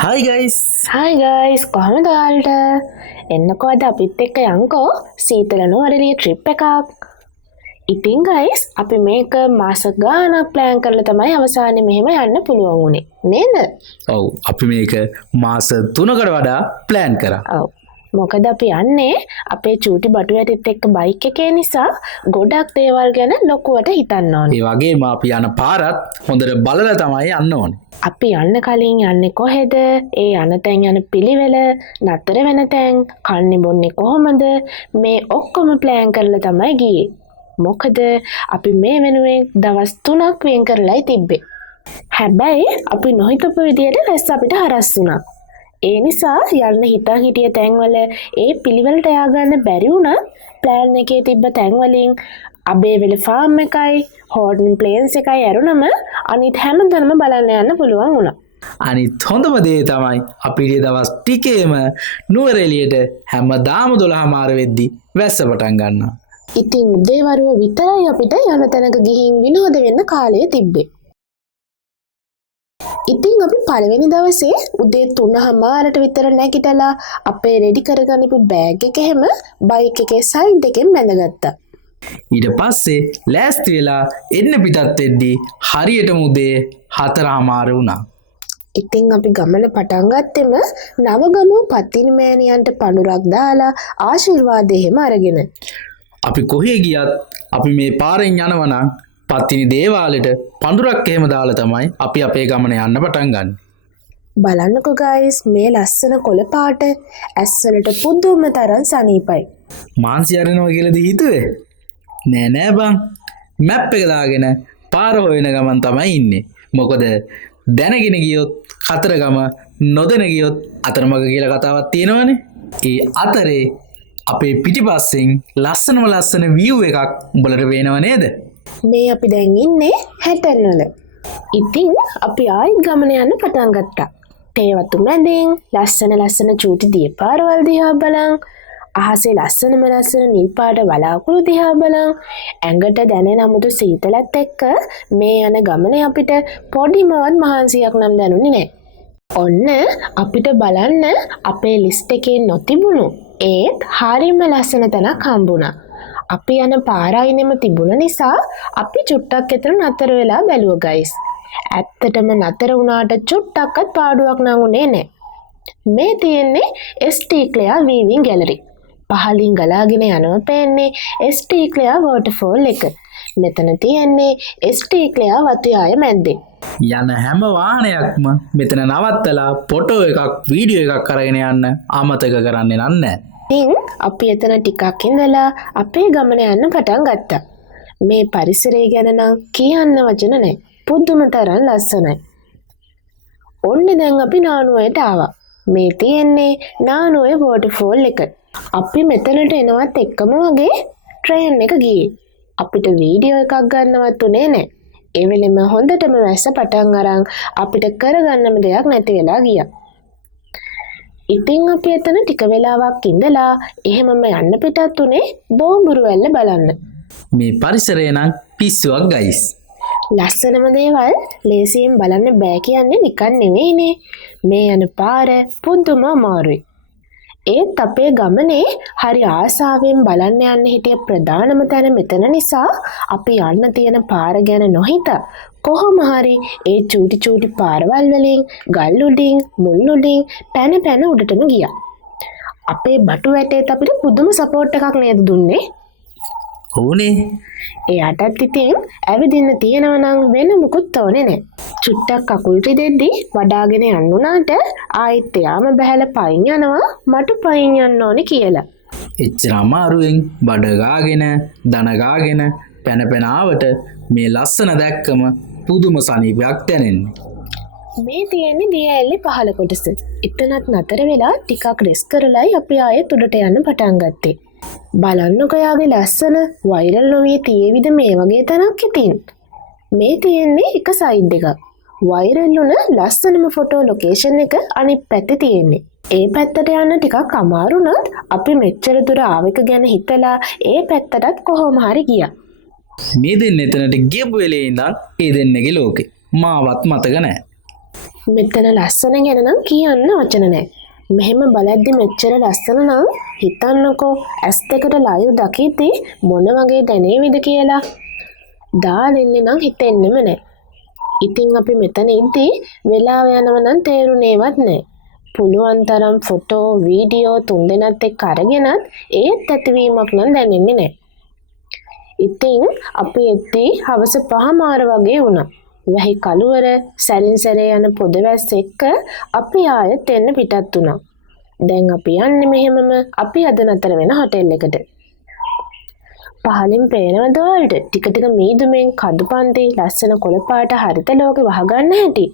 Hi guys. Hi guys, කොහමද ඔයාලට? එන්නකෝ අද අපිත් එක්ක යන්කෝ සීතලනෝ වඩලිය ට්‍රිප් එකක්. ඉතින් guys, අපි මේක මාස ගාණක් ප්ලෑන් කරලා තමයි අවසානයේ මෙහෙම යන්න පුළුවන් උනේ. නේද? ඔව් අපි මේක මාස 3කට වඩා ප්ලෑන් කරා. ඔව්. මොකද අපි යන්නේ අපේ චූටි බටු ඇටිත් එක්ක බයික් එකේ නිසා ගොඩක් දේවල් ගැන ලොකුවට හිතන්න ඕනේ. ඒ වගේම අපි යන පාරත් හොඳට බලලා තමයි යන්න ඕනේ. අපි යන්න කලින් යන්නේ කොහෙද? ඒ යන තැන් යන පිළිවෙල, නතර වෙන තැන්, කන්නේ බොන්නේ කොහමද? මේ ඔක්කොම ප්ලෑන් කරලා තමයි ගියේ. මොකද අපි මේ වෙනුවෙන් දවස් 3ක් වෙන් කරලායි තිබ්බේ. හැබැයි අපි නොහිතපු විදියට වැස්ස අපිට හරස් වුණා. ඒ නිසා යන්න හිතන් හිටිය තැන්වල ඒ පිළිවෙලට ය아가න්න බැරි වුණා. ප්ලෑන් එකේ තිබ්බ තැන් වලින් අබේවල ෆාම් එකයි, හෝඩන් ප්ලේන්ස් එකයි ඇරුණම අනිත් හැමතැනම බලන්න යන්න පුළුවන් වුණා. අනිත් හොඳම දේ තමයි අපි ඊයේ දවස් ටිකේම නුවරඑළියට හැමදාම 12:00 වෙද්දි වැස්ස පටන් ගන්නවා. ඉතින් උදේවරුව විතරයි අපිට යන තැනක ගිහින් විනෝද වෙන්න කාලය තිබ්බේ. ඉතින් අපි පළවෙනි දවසේ උදේ 3:00ට විතර නැගිටලා අපේ රෙඩි කරගනිපු බෑග් එක එහෙම බයික් එකේ සයිඩ් එකෙන් බැඳගත්තා. ඊට පස්සේ ලෑස්ති වෙලා එන්න පිටත් වෙද්දී හරියටම උදේ 4:00 වුණා. ඉතින් අපි ගමන පටන් ගත්තෙම නවගමු පත්තිනි මෑණියන්ට පඳුරක් දාලා ආශිර්වාද එහෙම අරගෙන. අපි කොහේ ගියත් අපි මේ පාරෙන් යනවා නම් පත්තිනි දේවාලෙට පඳුරක් එහෙම දාලා තමයි අපි අපේ ගමන යන්න පටන් ගන්න. බලන්නකෝ guys මේ ලස්සන කොළ පාට ඇස්වලට පුදුම තරම් සනීපයි. මාන්සි අරනවා කියලාද හිතුවේ? නෑ බං. මැප් එක දාගෙන පාර හොයන ගමන් තමයි ඉන්නේ. මොකද දැනගෙන ගියොත් කතරගම නොදැන ගියොත් අතරමඟ කියලා කතාවක් තියෙනවනේ. ඒ අතරේ අපේ පිටිපස්සෙන් ලස්සන view එකක් උඹලට පේනව නේද? මේ අපි දැන් ඉන්නේ හැටන් වල. ඉතින් අපි ආයෙත් ගමන යන්න පටන් ගත්තා. තේවතු මැදින් ලස්සන චූටි දියපාරවල් දිහා බලන්, අහසේ ලස්සන නිල් පාට වලාකුළු දිහා බලන්, ඇඟට දැනෙන අමුතු සීතලත් එක්ක මේ යන ගමනේ අපිට පොඩිමවත් මහන්සියක් නම් දැනුනේ නැහැ. ඔන්න අපිට බලන්න අපේ ලිස්ට් එකේ නොතිබුණු ඒත් හරියම ලස්සන තැනක් හම්බුණා. අපි යන පාරයිනෙම තිබුණ නිසා අපි චුට්ටක් එතන නතර වෙලා බැලුවා guys. ඇත්තටම නතර වුණාට චුට්ටක්වත් පාඩුවක් නංගුනේ නැහැ. මේ තියෙන්නේ ST Clear Weaving Gallery. පහලින් ගලාගෙන යනවා පේන්නේ ST Clear waterfall එක. මෙතන තියෙන්නේ ST Clear වතුයාය මැද්දේ. යන හැම වාහනයක්ම මෙතන නවත්තලා ෆොටෝ එකක් වීඩියෝ එකක් අරගෙන යන්න අමතක කරන්නේ නැහැ. ඉතින් අපි එතන ටිකක් ඉඳලා අපේ ගමන යන්න පටන් ගත්තා. මේ පරිසරය ගැන නම් කියන්න වචන නැහැ. පුදුම තරම් ලස්සනයි. ඔන්න දැන් අපි නානුවයට ආවා. මේ තියෙන්නේ නානුවේ වෝටර්ෆෝල් එක. අපි මෙතනට එනවත් එක්කම වගේ ට්‍රේන් එක ගියේ. අපිට වීඩියෝ එකක් ගන්නවත් උනේ නැහැ. ඒ වෙලෙම හොඳටම වැස්ස පටන් අරන් අපිට කරගන්නම දෙයක් නැති වෙලා ගියා. ඉතින් අපි එතන ටික වෙලාවක් ඉඳලා එහෙමම යන්න පිටත් උනේ බෝඹුරු වැල්ල බලන්න. මේ පරිසරය නම් පිස්සුවක් guys. ලස්සනම දේවල් ලේසියෙන් බලන්න බෑ කියන්නේ නිකන් නෙවෙයිනේ. මේ යන පාර පුදුම අමාරුයි. ඒත් අපේ ගමනේ හරි ආසාවෙන් බලන්න යන්න හිටිය ප්‍රධානම තැන මෙතන නිසා අපි යන්න තියෙන පාර ගැන නොහිතා කොහොම හරි ඒ චූටි පාරවල් වලින් ගල් උඩින් මුල් උඩින් පැන උඩටම ගියා. අපේ බටු වැටේත් අපිට පුදුම සපෝට් එකක් නේද දුන්නේ? ඕනේ. එයාටත් ඉතින් ඇවිදින්න තියෙනව නම් වෙන මුකුත් ඕනේ නැහැ. චුට්ටක් අකුල් රිදෙද්දි වඩාගෙන යන්න උනාට ආයෙත් යාම බහැලා පයින් යනවා මට පයින් යන්න ඕනේ කියලා. එච්චර අමාරුවෙන් බඩ ගාගෙන දන ගාගෙන පැන ආවට මේ ලස්සන දැක්කම පුදුම සනීපයක් දැනෙන්නේ. මේ තියෙන්නේ දියඇල්ලේ පහළ කොටස. එතනත් නතර වෙලා ටිකක් රෙස් කරලායි අපි ආයෙත් උඩට යන්න පටන් ගත්තේ. බලන්නකෝ යාගේ ලස්සන වයිරල් නොවී තියේවිද මේ වගේ තැනක් ඉතින්. මේ තියෙන්නේ එක සයිඩ් එකක්. වයිරල් වුණ ලස්සනම ෆොටෝ ලොකේෂන් එක අනිත් පැත්තේ තියෙන්නේ. ඒ පැත්තට යන්න ටිකක් අමාරු නත් අපි මෙච්චර දුර ආවෙක ගැන හිතලා ඒ පැත්තටත් කොහොම හරි ගියා. මේ දෙන්න එතනට ගියපු වෙලේ ඉඳන් ඒ දෙන්නගේ ලෝකේ මාවත් මතක නැහැ. මෙතන ලස්සන ගැන නම් කියන්න වචන නැහැ. මෙහෙම බලද්දි මෙච්චර ලස්සන නම් හිතන්නකෝ ඇස් දෙකට ලයිව් දකිද්දි මොන වගේ දැනේවිද කියලා. දාලෙන්නේ නම් හිතෙන්නෙම නැහැ. ඉතින් අපි මෙතන ඉද්දි වෙලාව යනව නම් තේරුණේවත් නැහැ. පුළුවන් තරම් ෆොටෝ වීඩියෝ තුන්දෙනත් එක්ක අරගෙනත් ඒත් ඇතිවීමක් නම් දැනෙන්නේ නැහැ. ඉතින් අපි එද්දි හවස 5:00 වගේ වුණා. වැහි කළුවර සැරින් සැරේ යන පොදවැස් එක්ක අපි ආයෙත් එන්න පිටත් වුණා. දැන් අපි යන්නේ මෙහෙමම අපි අද නතර වෙන හොටෙල් එකට. පහලින් පේනවද ඔයාලට ටික ටික මීදුමෙන් කඳුපන්ති ලස්සන කොළ පාට හරිත ලෝකෙ වහගන්න හැටි.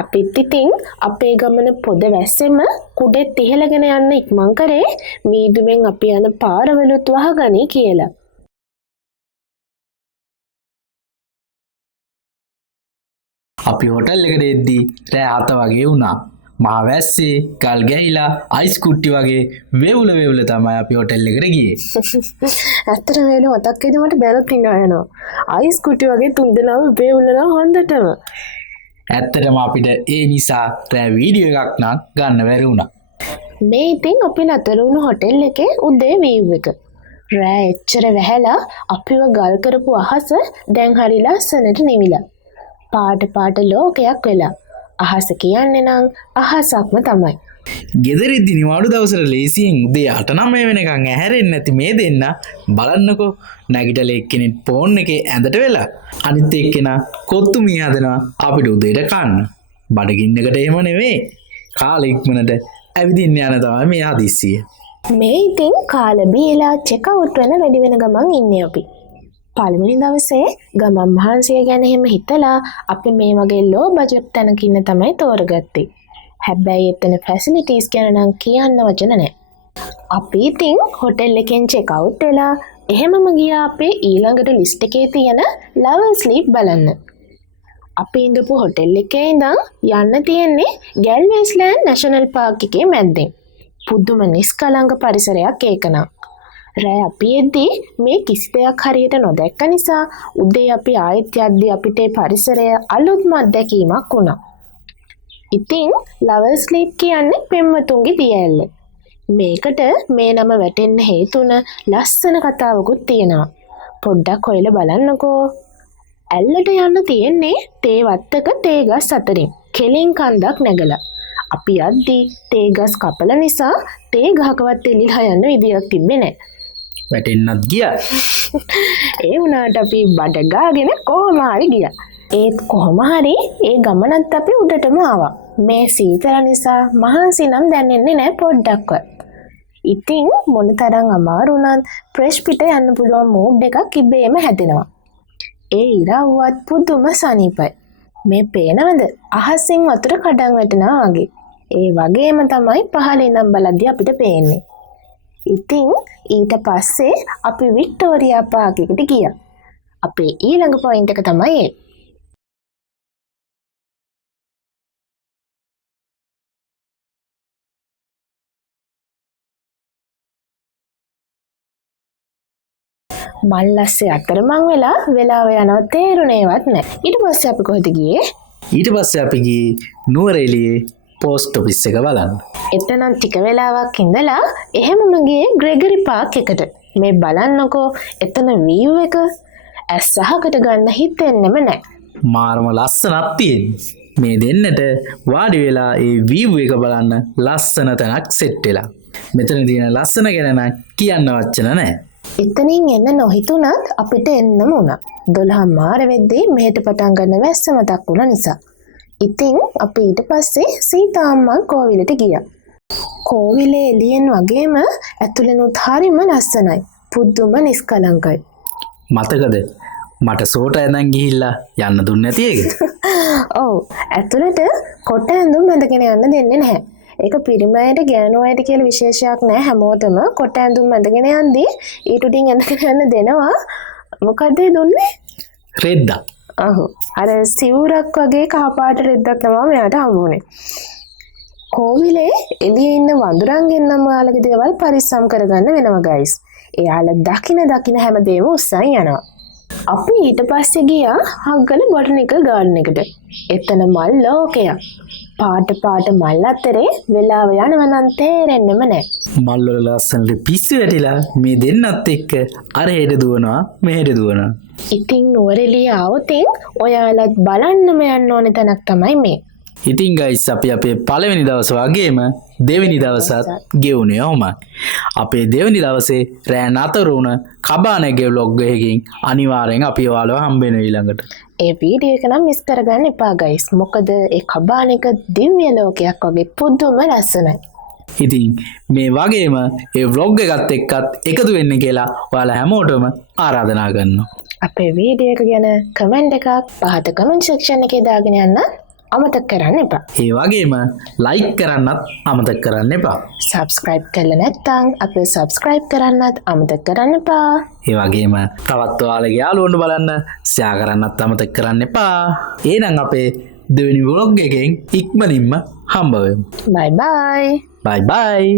අපිත් ඉතින් අපේ ගමන පොදවැස්සෙම කුඩෙත් ඉහළගෙන යන්න ඉක්මන් කරේ මීදුමෙන් අපි යන පාරවලුත් වහගනි කියලා. අපි හොටල් එකට එද්දී රෑ 7 වගේ වුණා. මහ වැස්සේ ගල් ගැහිලා අයිස් කුට්ටි වගේ වේවුල තමයි අපි හොටල් එකට ගියේ. ඇත්තට මේක මතක් වෙද්දි මට බැලුත් ඉන්නවා යනවා. අයිස් කුට්ටි වගේ තුන්දෙනාම වේවුලලා හොඳටම. ඇත්තටම අපිට ඒ නිසා රෑ වීඩියෝ එකක් නම් ගන්න බැරි වුණා. මේ ඉතින් අපි නතර වුණු හොටෙල් එකේ උදේ වීව් එක. රෑ එච්චර වැහැලා අපිව ගල් කරපු අහස දැන් හරි ලස්සනට නිවිලා. පාට ලෝකයක් වෙලා. අහස කියන්නේ නම් අහසක්ම තමයි. ගෙදරිද්දි නිවාඩු දවසට ලේසියෙන් උදේ 8-9 වෙනකන් ඇහැරෙන්නේ නැති මේ දෙන්න බලන්නකෝ නැගිටලා එක්කෙනෙක් ෆෝන් එකේ ඇඳට වෙලා අනිත් එක්කෙනා කොත්තු මී හදනවා අපිට උදේට කන්න. බඩගින්නකට එහෙම නෙවෙයි. කාලෙ ඉක්මනට ඇවිදින්න යන තමයි මේ හදිස්සිය. මේ ඉතින් කාල බීලා චෙක් අවුට් වෙන වැඩි වෙන ගමන් ඉන්නේ අපි. පළවෙනි දවසේ ගමන් මහන්සිය ගැන එහෙම හිතලා අපි මේ වගේ ලෝ බජට් තැනක ඉන්න තමයි තෝරගත්තේ. හැබැයි එතන ෆැසිලිටිස් ගැන නම් කියන්න වචන නැහැ. අපි ඉතින් හොටෙල් එකෙන් චෙක් අවුට් වෙලා එහෙමම ගියා අපේ ඊළඟට ලිස්ට් එකේ තියෙන ලවල් ස්ලීප් බලන්න. අපි ඉඳපු හොටෙල් එකේ ඉඳන් යන්න තියෙන්නේ ගැල්වේස්ලෑන්ඩ් නැෂනල් පාර්ක් එකේ මැද්දෙන්. පුදුම නිස්කලංක පරිසරයක් ඒකනම්. රෑ අපි එද්දී මේ කිසි දෙයක් හරියට නොදැක්ක නිසා උදේ අපි ආයෙත් යද්දී අපිට පරිසරය අලුත්ම අත්දැකීමක් වුණා. ඉතින් ලවල් ස්ලීප් කියන්නේ පෙම්වතුන්ගේ දියඇල්ල. මේකට මේ නම වැටෙන්න හේතුන ලස්සන කතාවකුත් තියෙනවා. පොඩ්ඩක් හොයලා බලන්නකෝ. ඇල්ලට යන්න තියෙන්නේ තේ වත්තක තේ ගස් අතරින් කෙලින් කන්දක් නැගලා. අපි යද්දී තේ ගස් කපල නිසා තේ ගහකවත් එළිලා යන්න විදියක් තිබ්බේ නැහැ. වැටෙන්නත් ගියා. ඒ වුණාට අපි බඩ ගාගෙන කොහොම හරි ගියා. ඒත් කොහොම හරි ඒ ගමනත් අපි උඩටම ආවා. මේ සීතල නිසා මහන්සි නම් දැනෙන්නේ නැහැ පොඩ්ඩක්වත්. ඉතින් මොනතරම් අමාරු වුණත් ෆ්‍රෙෂ් පිට යන්න පුළුවන් මූඩ් එකක් ඉබේම හැදෙනවා. ඒ ඉරව්වත් පුදුම සනීපයි. මේ පේනවද අහසින් වතුර කඩන් වැටෙනවා වගේ. ඒ වගේම තමයි පහළ ඉඳන් බලද්දී අපිට පේන්නේ. ඉතින් ඊට පස්සේ අපි වික්ටෝරියා පාර්ක් එකට ගියා. අපේ ඊළඟ පොයින්ට් එක තමයි ඒ. මල්ලස්සේ අතරමං වෙලා වෙලාව යනවා තේරුණේවත් නැහැ. ඊට පස්සේ අපි කොහෙද ගියේ? ඊට පස්සේ අපි ගියේ නුවරඑළියේ පෝස්ට් ඔෆිස් එක බලන්න. එතනන් ටික වෙලාවක් ඉඳලා එහෙමම ගියේ ග්‍රෙගරි පාර්ක් එකට. මේ බලන්නකෝ එතන වීව් එක ඇස් සහකට ගන්න හිතෙන්නෙම නැහැ. මාරම ලස්සනක් තියෙන්නේ. මේ දෙන්නට වාඩි වෙලා ඒ වීව් එක බලන්න ලස්සන තැනක් සෙට් වෙලා. මෙතන තියෙන ලස්සන ගැන නම් කියන්න වචන නැහැ. එතනින් එන්න නොහිතුණත් අපිට එන්නම වුණා. 12 මාර වෙද්දී මෙහෙට පටන් ගන්න වැස්ස මතක් වුණා නිසා. ඉතින් අපි ඊට පස්සේ සීතාම්මා කෝවිලට ගියා. කෝවිලේ එළියෙන් වගේම ඇතුළෙනුත් හරිම ලස්සනයි. පුදුම නිස්කලංකයි. මතකද මට සෝට ඇඳන් ගිහිල්ලා යන්න දුන්නේ නැති එක? ඔව් ඇතුළට කොට ඇඳුම් ඇඳගෙන යන්න දෙන්නේ නැහැ. ඒක පිරිමි අයට ගෑනු අයට කියලා විශේෂයක් නැහැ. හැමෝටම කොට ඇඳුම් ඇඳගෙන යන්දී ඊට උඩින් ඇඳගෙන යන්න දෙනවා. මොකද දුන්නේ? රෙද්දා. අහ් අර සිවුරක් වගේ කහපාට රෙද්දක් තමයි මෙයාට හම්බුනේ. කෝවිලේ එළියේ ඉන්න වඳුරන්ගෙන් නම් ඔයාලගේ දේවල් පරිස්සම් කරගන්න වෙනවා ගයිස්. එයාලා දකින හැමදේම උස්සන් යනවා. අපි ඊට පස්සේ ගියා හග්ගල බොටනිකල් ගාඩන් එකට. එතන මල් ලෝකයක්. පාට මල් අතරේ වෙලාව යනවා නම් තේරෙන්නෙම නැහැ. මල්වල ලස්සනට පිස්සු වැටිලා මේ දෙන්නත් එක්ක අර හෙට දුවනවා මෙහෙට දුවනවා. ඉතින් නුවරඑළිය ආවොතින් ඔයාලත් බලන්නම යන්න ඕනේ තැනක් තමයි මේ. ඉතින් ගයිස් අපි අපේ පළවෙනි දවස වගේම දෙවෙනි දවසත් ගෙවුනේ ඔහොමයි. අපේ දෙවෙනි දවසේ රෑ 4 වුණ කබානගේ vlog එකකින් අනිවාර්යෙන් අපි ඔයාලව හම්බ වෙනවා ඊළඟට. ඒ වීඩියෝ එක නම් මිස් කරගන්න එපා ගයිස්. මොකද ඒ කබාන එක දිව්‍ය ලෝකයක් වගේ පුදුම ලස්සනයි. ඉතින් මේ වගේම ඒ vlog එකත් එක්කත් එකතු වෙන්න කියලා ඔයාලා හැමෝටම ආරාධනා කරනවා. අපේ වීඩියෝ එක ගැන කමෙන්ට් එකක් පහත කමෙන්ට් සෙක්ෂන් එකේ දාගෙන යන්න අමතක කරන්න එපා. ඒ වගේම ලයික් කරන්නත් අමතක කරන්න එපා. සබස්ක්‍රයිබ් කරලා නැත්නම් අපේ සබස්ක්‍රයිබ් කරන්නත් අමතක කරන්න එපා. ඒ වගේම තවත් ඔයාලගේ යාළුවන්ට බලන්න ෂෙයා කරන්නත් අමතක කරන්න එපා. එහෙනම් අපේ දෙවෙනි vlog එකෙන් ඉක්මනින්ම හම්බ වෙමු. බයි බයි. Bye bye.